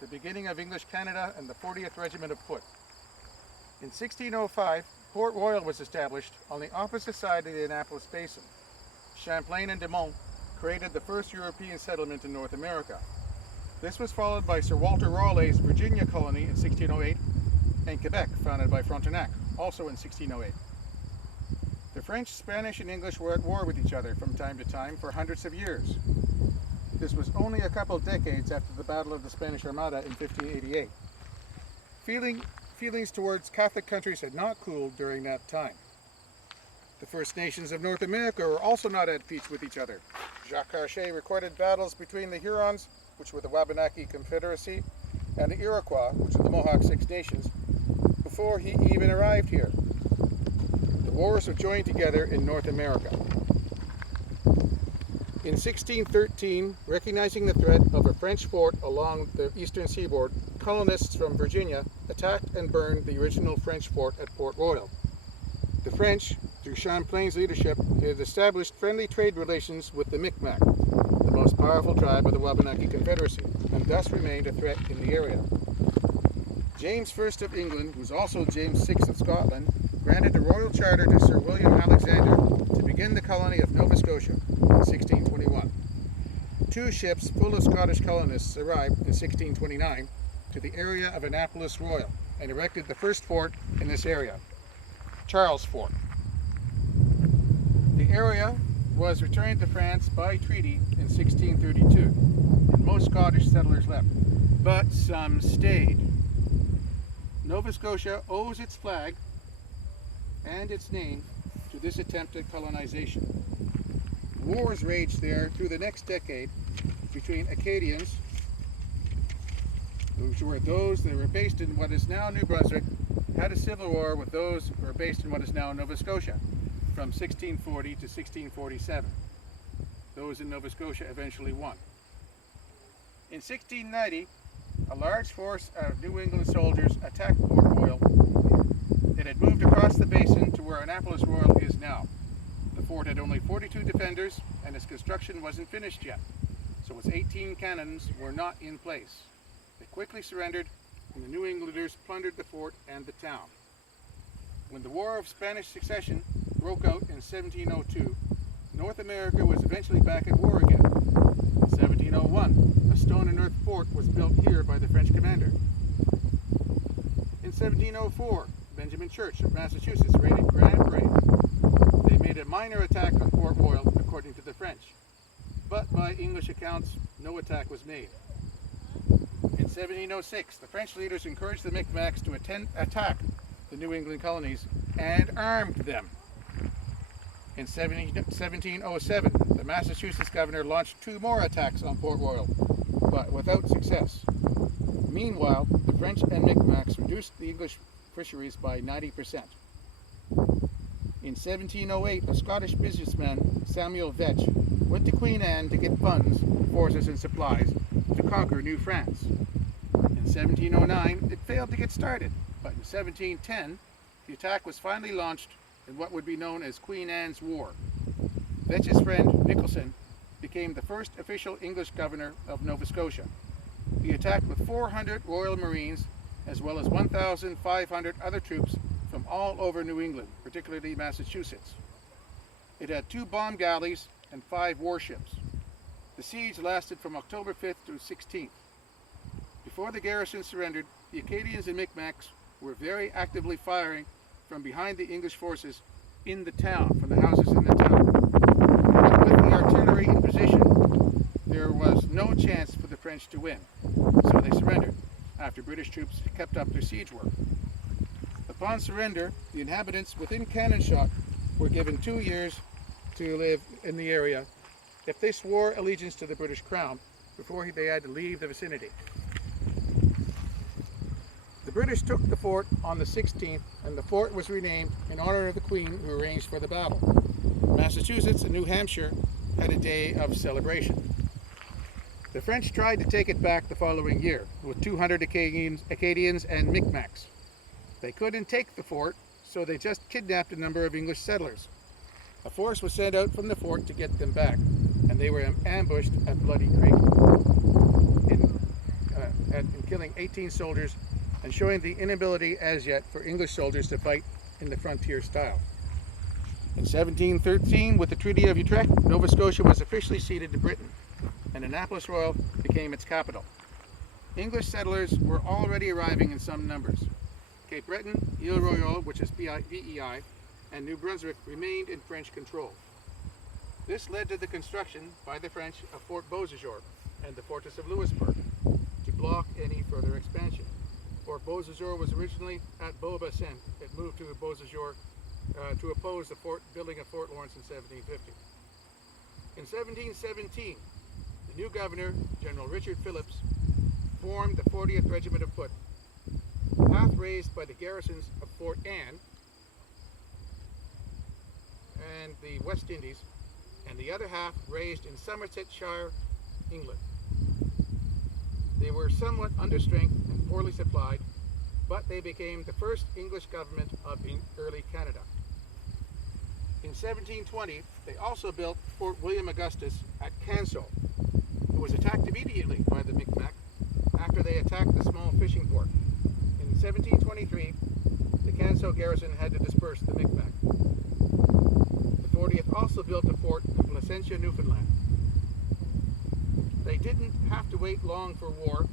the beginning of English Canada and the 40th Regiment of Foot. In 1605, Port Royal was established on the opposite side of the Annapolis Basin. Champlain and de Monts created the first European settlement in North America. This was followed by Sir Walter Raleigh's Virginia colony in 1608 and Quebec, founded by Frontenac, also in 1608. The French, Spanish, and English were at war with each other from time to time for hundreds of years. This was only a couple decades after the Battle of the Spanish Armada in 1588. Feelings towards Catholic countries had not cooled during that time. The First Nations of North America were also not at peace with each other. Jacques Cartier recorded battles between the Hurons, which were the Wabanaki Confederacy, and the Iroquois, which were the Mohawk Six Nations, before he even arrived here. The wars were joined together in North America. In 1613, recognizing the threat of a French fort along the eastern seaboard, colonists from Virginia attacked and burned the original French fort at Port Royal. The French, through Champlain's leadership, had established friendly trade relations with the mik-mak, the most powerful tribe of the Wabanaki Confederacy, and thus remained a threat in the area. James I of England, who was also James VI of Scotland, granted a royal charter to Sir William Alexander to begin the colony of Nova Scotia in 1621. 2 ships full of Scottish colonists arrived in 1629 to the area of Annapolis Royal and erected the first fort in this area, Charles Fort. The area was returned to France by treaty in 1632, and most Scottish settlers left, but some stayed. Nova Scotia owes its flag and its name to this attempt at colonization. Wars raged there through the next decade between Acadians, which were those that were based in what is now New Brunswick, had a civil war with those who were based in what is now Nova Scotia from 1640 to 1647. Those in Nova Scotia eventually won. In 1690, a large force of New England soldiers attacked Port Royal. It had moved across the basin to where Annapolis Royal is now. The fort had only 42 defenders, and its construction wasn't finished yet, so its 18 cannons were not in place. They quickly surrendered, and the New Englanders plundered the fort and the town. When the War of Spanish Succession broke out in 1702, North America was eventually back at war again. In 1701, a stone and earth fort was built here by the French commander. In 1704, Benjamin Church of Massachusetts raided Grand Parade. They made a minor attack on Port Royal, according to the French, but by English accounts, no attack was made. In 1706, the French leaders encouraged the mik-maks to attack the New England colonies and armed them. In 1707, the Massachusetts governor launched 2 more attacks on Port Royal, but without success. Meanwhile, the French and mik-maks reduced the English fisheries by 90%. In 1708, a Scottish businessman, Samuel Vetch, went to Queen Anne to get funds, forces, and supplies to conquer New France. In 1709, it failed to get started, but in 1710, the attack was finally launched in what would be known as Queen Anne's War. Vetch's friend, Nicholson, became the first official English governor of Nova Scotia. He attacked with 400 Royal Marines, as well as 1,500 other troops from all over New England, particularly Massachusetts. It had 2 bomb galleys and 5 warships. The siege lasted from October 5th to 16th. Before the garrison surrendered, the Acadians and mik-maks were very actively firing from behind the English forces in the town, from the houses in the town. But with the artillery in position, there was no chance for the French to win, so they surrendered after British troops kept up their siege work. Upon surrender, the inhabitants within cannon shot were given 2 years to live in the area if they swore allegiance to the British Crown before they had to leave the vicinity. The British took the fort on the 16th, and the fort was renamed in honor of the Queen who arranged for the battle. Massachusetts and New Hampshire had a day of celebration. The French tried to take it back the following year with 200 Acadians and mik-maks. They couldn't take the fort, so they just kidnapped a number of English settlers. A force was sent out from the fort to get them back, and they were ambushed at Bloody Creek. in killing 18 soldiers and showing the inability as yet for English soldiers to fight in the frontier style. In 1713, with the Treaty of Utrecht, Nova Scotia was officially ceded to Britain, and Annapolis Royal became its capital. English settlers were already arriving in some numbers. Cape Breton, Ile Royale, which is VEI, and New Brunswick remained in French control. This led to the construction by the French of Fort Beausejour and the Fortress of Louisbourg to block any further expansion. Fort Beausejour was originally at Beaubassin. It moved to Beausejour to oppose the building of Fort Lawrence in 1750. In 1717, the new governor, General Richard Phillips, formed the 40th Regiment of Foot, half raised by the garrisons of Fort Anne and the West Indies, and the other half raised in Somersetshire, England. They were somewhat understrength and poorly supplied, but they became the first English government of early Canada. In 1720, they also built Fort William Augustus at Canso. It was attacked immediately by the mik-mak after they attacked the small fishing port. In 1723, the Canso garrison had to disperse the mik-mak. The 40th also built a fort in Placentia, Newfoundland. They didn't have to wait long for war.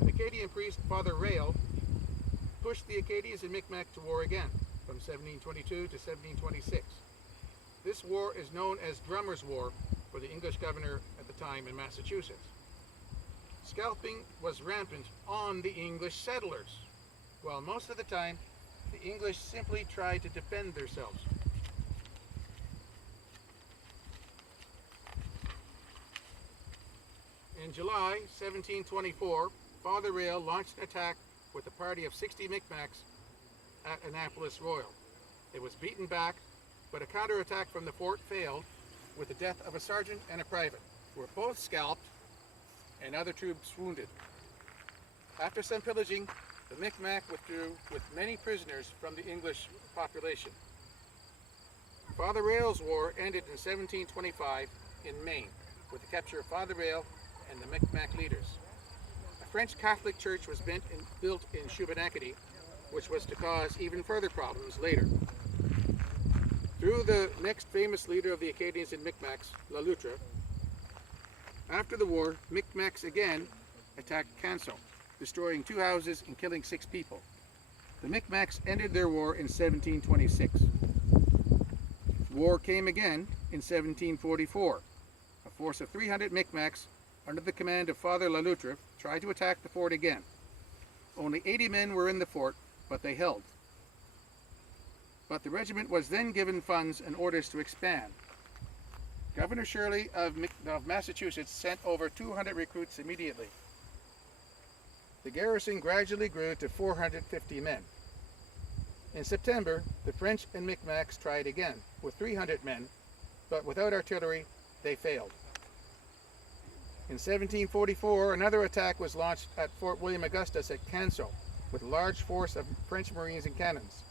An Acadian priest, Father Rail, pushed the Acadians and Micmac to war again from 1722 to 1726. This war is known as Drummer's War for the English governor at the time in Massachusetts. Scalping was rampant on the English settlers, while most of the time the English simply tried to defend themselves. In July 1724, Father Rail launched an attack with a party of 60 Micmacs at Annapolis Royal. It was beaten back, but a counterattack from the fort failed, with the death of a sergeant and a private, who were both scalped and other troops wounded. After some pillaging, the Micmac withdrew with many prisoners from the English population. Father Rail's war ended in 1725 in Maine, with the capture of Father Rail and the Micmac leaders. A French Catholic church was built in Shubenacadie, which was to cause even further problems later. Through the next famous leader of the Acadians and Micmacs, Le Loutre, after the war, Micmacs again attacked Canso, destroying 2 houses and killing 6 people. The Micmacs ended their war in 1726. War came again in 1744. A force of 300 Micmacs under the command of Father Le Loutre tried to attack the fort again. Only 80 men were in the fort, but they held. But the regiment was then given funds and orders to expand. Governor Shirley of Massachusetts sent over 200 recruits immediately. The garrison gradually grew to 450 men. In September, the French and Micmacs tried again with 300 men, but without artillery, they failed. In 1744, another attack was launched at Fort William Augustus at Canso with a large force of French Marines and cannons.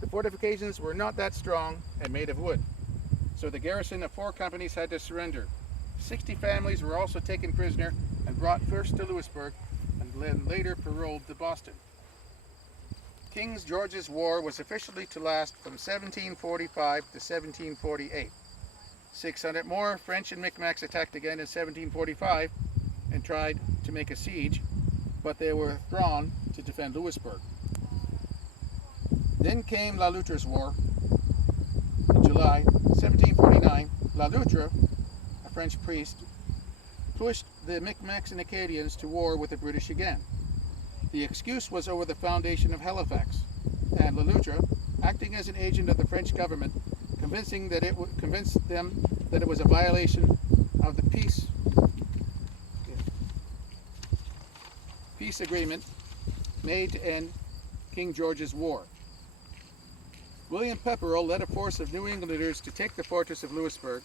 The fortifications were not that strong and made of wood, so the garrison of 4 companies had to surrender. 60 families were also taken prisoner and brought first to Louisbourg and then later paroled to Boston. King George's War was officially to last from 1745 to 1748. 600 more French and Micmacs attacked again in 1745 and tried to make a siege, but they were withdrawn to defend Louisbourg. Then came Le Loutre's War. In July 1749, Le Loutre, a French priest, pushed the Micmacs and Acadians to war with the British again. The excuse was over the foundation of Halifax, and Le Loutre, acting as an agent of the French government, convinced them that it was a violation of the peace agreement made to end King George's War. William Pepperell led a force of New Englanders to take the fortress of Louisbourg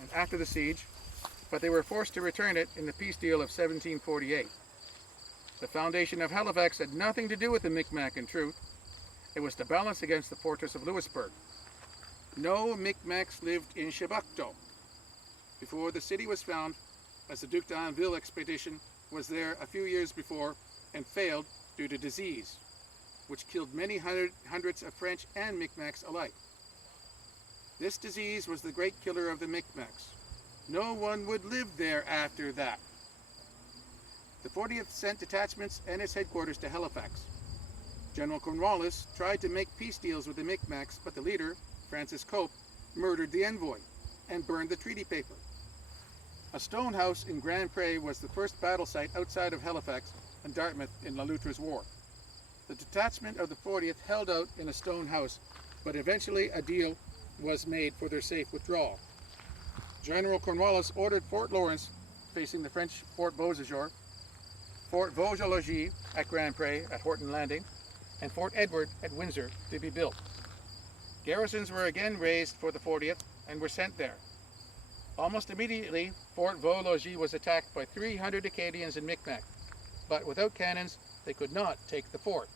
and after the siege, but they were forced to return it in the peace deal of 1748. The foundation of Halifax had nothing to do with the Micmac in truth. It was to balance against the fortress of Louisbourg. No Micmacs lived in Chebucto before the city was found as the Duc d'Anville expedition was there a few years before and failed due to disease, which killed many hundreds of French and mik-maks alike. This disease was the great killer of the mik-maks. No one would live there after that. The 40th sent detachments and its headquarters to Halifax. General Cornwallis tried to make peace deals with the mik-maks, but the leader, Francis Cope, murdered the envoy and burned the treaty paper. A stone house in Grand Pre was the first battle site outside of Halifax and Dartmouth in Le Loutre's war. The detachment of the 40th held out in a stone house, but eventually a deal was made for their safe withdrawal. General Cornwallis ordered Fort Lawrence, facing the French Fort Beausejour, Fort Vosges at Grand Pre at Horton Landing, and Fort Edward at Windsor to be built. Garrisons were again raised for the 40th and were sent there. Almost immediately, Fort Vosges was attacked by 300 Acadians and Micmac, but without cannons, they could not take the fort.